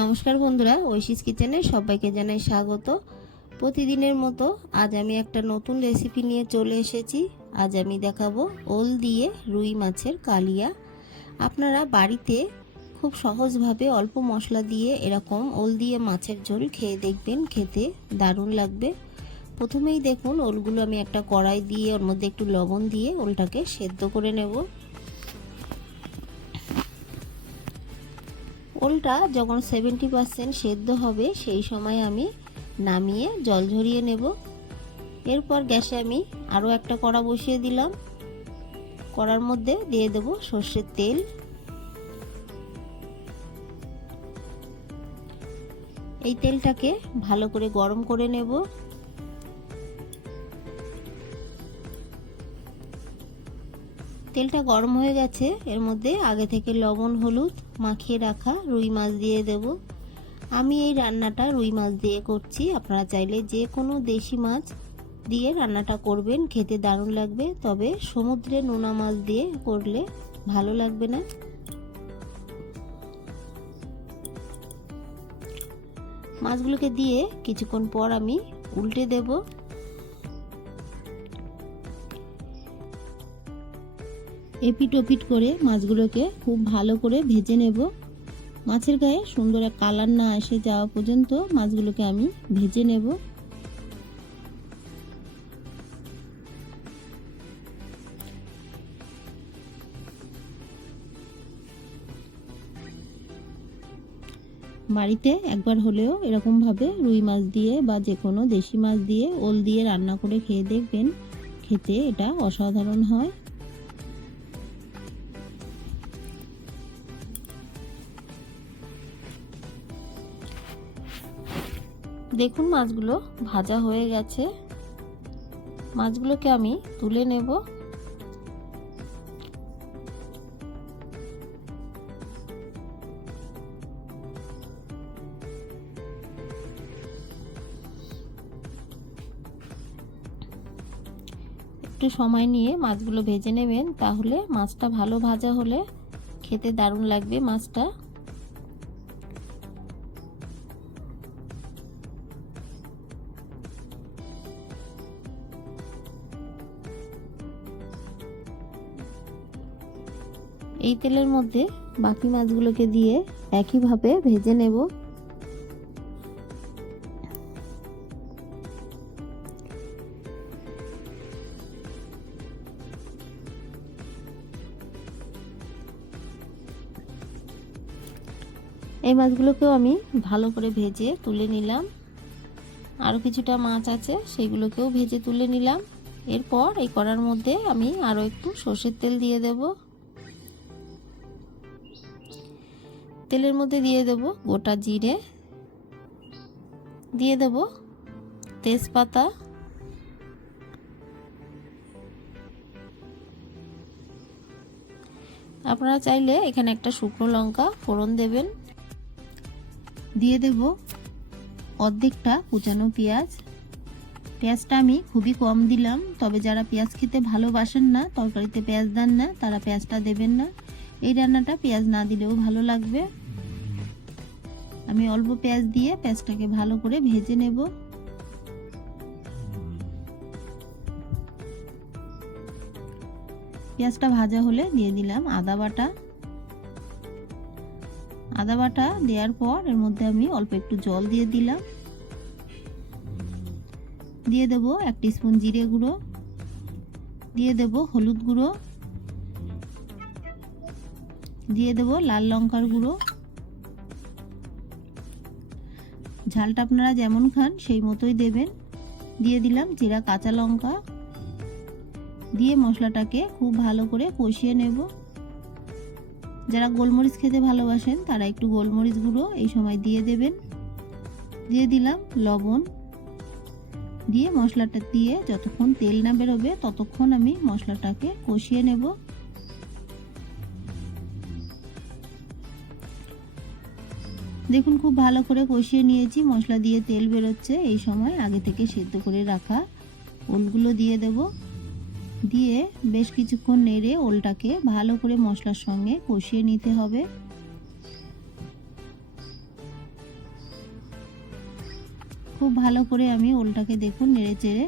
নমস্কার বন্ধুরা, ঐশিস কিচেনে সবাইকে জানাই স্বাগত। প্রতিদিনের মতো আজ আমি একটা নতুন রেসিপি নিয়ে চলে এসেছি। আজ আমি দেখাবো ওল দিয়ে রুই মাছের কালিয়া। আপনারা বাড়িতে খুব সহজভাবে অল্প মশলা দিয়ে এরকম ওল দিয়ে মাছের ঝোল খেয়ে দেখবেন, খেতে দারুণ লাগবে। প্রথমেই দেখুন, ওলগুলো আমি একটা কড়াই দিয়ে, ওর মধ্যে একটু লবণ দিয়ে ওলটাকে সেদ্ধ করে নেব। ওলটা যখন সেভেন্টি পারসেন্ট সেদ্ধ হবে, সেই সময় আমি নামিয়ে জল ঝরিয়ে নেব। এরপর গ্যাসে আমি আরও একটা কড়া বসিয়ে দিলাম। কড়ার মধ্যে দিয়ে দেব সর্ষের তেল। এই তেলটাকে ভালো করে গরম করে নেব। তেলটা গরম হয়ে গেছে, এর মধ্যে আগে থেকে লবণ, হলুদ মাখিয়ে রাখা রুই মাছ দিয়ে দেব। আমি এই রান্নাটা রুই মাছ দিয়ে করছি, আপনারা চাইলে যে কোনো দেশি মাছ দিয়ে রান্নাটা করবেন, খেতে দারুণ লাগবে। তবে সমুদ্রে নোনা মাছ দিয়ে করলে ভালো লাগবে না। মাছগুলোকে দিয়ে কিছুক্ষণ পর আমি উল্টে দেবো। এপিট ওপিট করে মাছগুলোকে খুব ভালো করে ভেজে নেব। মাছের গায়ে সুন্দর এক কালার না এসে যাওয়া পর্যন্ত মাছগুলোকে আমি ভেজে নেব। বাড়িতে একবার হলেও এরকমভাবে রুই মাছ দিয়ে বা যে কোনো দেশি মাছ দিয়ে ওল দিয়ে রান্না করে খেয়ে দেখবেন, খেতে এটা অসাধারণ হয়। দেখুন মাছগুলো ভাজা হয়ে গেছে। মাছগুলোকে আমি তুলে নেব। একটু সময় নিয়ে মাছগুলো ভেজে নেবেন, তাহলে মাছটা ভালো ভাজা হলে খেতে দারুণ লাগবে মাছটা। এই তেলের মধ্যে বাকি মাছগুলোকে দিয়ে একইভাবে ভেজে নেব। এই মাছগুলোকেও আমি ভালো করে ভেজে তুলে নিলাম। আরও কিছুটা মাছ আছে, সেগুলোকেও ভেজে তুলে নিলাম। এরপর এই কড়ার মধ্যে আমি আরও একটু সর্ষের তেল দিয়ে দেবো। তেলের মধ্যে দিয়ে দেব গোটা জিরে। দিয়ে দেব তেজপাতা। আপনারা চাইলে এখানে একটা শুকনো লঙ্কা ফোড়ন দেবেন। দিয়ে দেব অর্ধেকটা কুচানো পেঁয়াজ। পেঁয়াজটা আমি খুবই কম দিলাম, তবে যারা পেঁয়াজ খেতে ভালোবাসেন না, তরকারিতে পেঁয়াজ দেন না, তারা পেঁয়াজটা দেবেন না। এই রান্নাটা পেঁয়াজ না দিলেও ভালো লাগবে। আমি অল্প পেঁয়াজ দিয়ে পেঁয়াজটাকে ভালো করে ভেজে নেব। পেঁয়াজটা ভাজা হলে দিয়ে দিলাম আদা বাটা। আদা বাটা দেওয়ার পর এর মধ্যে আমি অল্প একটু জল দিয়ে দিলাম। দিয়ে দেব এক স্পুন জিরে গুঁড়ো। দিয়ে দেব হলুদ গুঁড়ো। দিয়ে দেব লাল লঙ্কার গুঁড়ো। ঝালটা আপনারা যেমন খান, সেই মতোই দেবেন। দিয়ে দিলাম জিরা কাঁচা লঙ্কা। দিয়ে মশলাটাকে খুব ভালো করে কষিয়ে নেব। যারা গোলমরিচ খেতে ভালোবাসেন, তারা একটু গোলমরিচ গুঁড়ো এই সময় দিয়ে দেবেন। দিয়ে দিলাম লবণ। দিয়ে মশলাটা দিয়ে যতক্ষণ তেল না বেরোবে, ততক্ষণ আমি মশলাটাকে কষিয়ে নেব। দেখুন, খুব ভালো করে কষিয়ে নিয়েছি। মশলা দিয়ে তেল বেরোচ্ছে। এই সময় আগে থেকে সেদ্ধ করে রাখা ওলগুলো দিয়ে দেব। দিয়ে বেশ কিছুক্ষণ নেড়ে ওলটাকে ভালো করে মশলার সঙ্গে কষিয়ে নিতে হবে। খুব ভালো করে আমি ওলটাকে দেখুন নেড়ে চেড়ে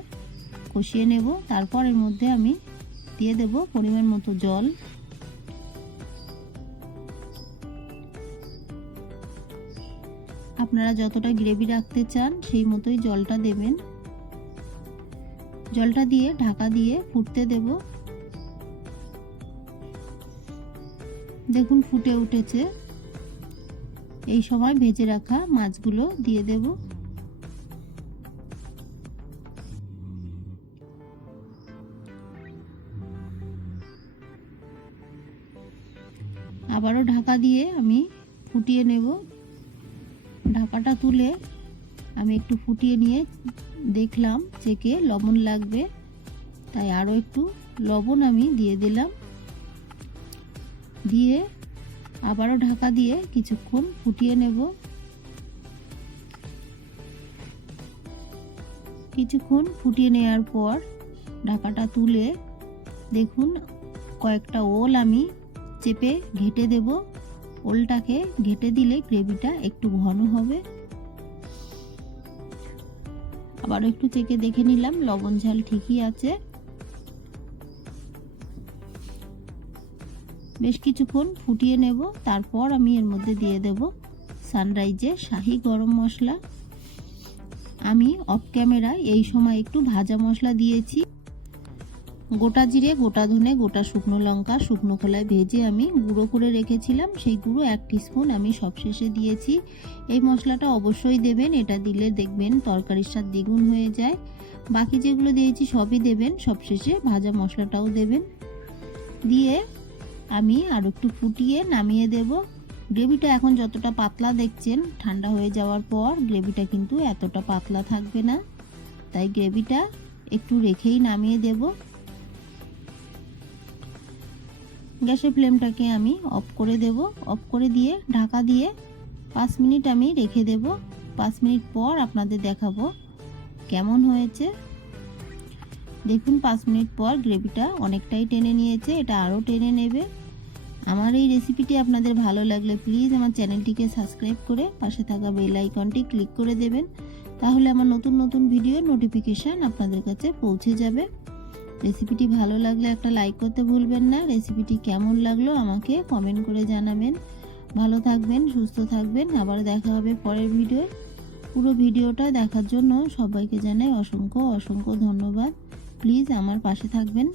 কষিয়ে নেব। তারপর এর মধ্যে আমি দিয়ে দেব পরিমাণ মতো জল। আপনারা যতটা গ্রেভি রাখতে চান, সেই মতোই জলটা দেবেন। জলটা দিয়ে, ঢাকা দিয়ে ফুটতে দেব। দেখুন, ফুটে উঠেছে। এই সময় ভেজে রাখা মাছগুলো দিয়ে দেব। আবারও ঢাকা দিয়ে আমি ফুটিয়ে নেব। ঢাকাটা তুলে আমি একটু ফুটিয়ে নিয়ে দেখলাম, চেকে লবণ লাগবে। তাই আরও একটু লবণ আমি দিয়ে দিলাম। দিয়ে আবারও ঢাকা দিয়ে কিছুক্ষণ ফুটিয়ে নেব। কিছুক্ষণ ফুটিয়ে নেওয়ার পর ঢাকাটা তুলে দেখুন কয়েকটা ওল আমি চেপে ঘেটে দেব। ওলটাকে ঘেটে দিলে গ্রেভিটা একটু ঘন হবে। আবার একটু চেকে দেখে নিলাম, লবণ ঝাল ঠিকই আছে। বেশ কিছুক্ষণ ফুটিয়ে নেব, তারপর আমি এর মধ্যে দিয়ে দেব সানরাইজের শাহি গরম মশলা। আমি অফ ক্যামেরায় এই সময় একটু ভাজা মশলা দিয়েছি। গোটা জিরে, গোটা ধনে, গোটা শুকনো লঙ্কা, শুকনো খোলায় ভেজে আমি গুঁড়ো করে রেখেছিলাম। সেই গুঁড়ো এক স্পুন আমি সবশেষে দিয়েছি। এই মশলাটা অবশ্যই দেবেন, এটা দিলে দেখবেন তরকারির স্বাদ দ্বিগুণ হয়ে যায়। বাকি যেগুলো দিয়েছি সবই দেবেন, সবশেষে ভাজা মশলাটাও দেবেন। দিয়ে আমি আর একটু ফুটিয়ে নামিয়ে দেব। গ্রেভিটা এখন যতটা পাতলা দেখছেন, ঠান্ডা হয়ে যাওয়ার পর গ্রেভিটা কিন্তু এতটা পাতলা থাকবে না। তাই গ্রেভিটা একটু রেখেই নামিয়ে দেব। গ্যাসের ফ্লেমটাকে আমি অফ করে দেব। অফ করে দিয়ে, ঢাকা দিয়ে পাঁচ মিনিট আমি রেখে দেব। পাঁচ মিনিট পর আপনাদের দেখাবো কেমন হয়েছে। দেখুন, পাঁচ মিনিট পর গ্রেভিটা অনেকটাই টেনে নিয়েছে, এটা আরও টেনে নেবে। আমার এই রেসিপিটি আপনাদের ভালো লাগলে প্লিজ আমার চ্যানেলটিকে সাবস্ক্রাইব করে পাশে থাকা বেল আইকনটি ক্লিক করে দেবেন। তাহলে আমার নতুন নতুন ভিডিও নোটিফিকেশান আপনাদের কাছে পৌঁছে যাবে। রেসিপিটি ভালো লাগলে একটা লাইক করতে ভুলবেন না। রেসিপিটি কেমন লাগল আমাকে কমেন্ট করে জানাবেন। ভালো থাকবেন, সুস্থ থাকবেন। আবার দেখা হবে পরের ভিডিও পুরো ভিডিওটা দেখার জন্য সবাইকে জানাই অসংখ্য অসংখ্য ধন্যবাদ। প্লিজ আমার পাশে থাকবেন।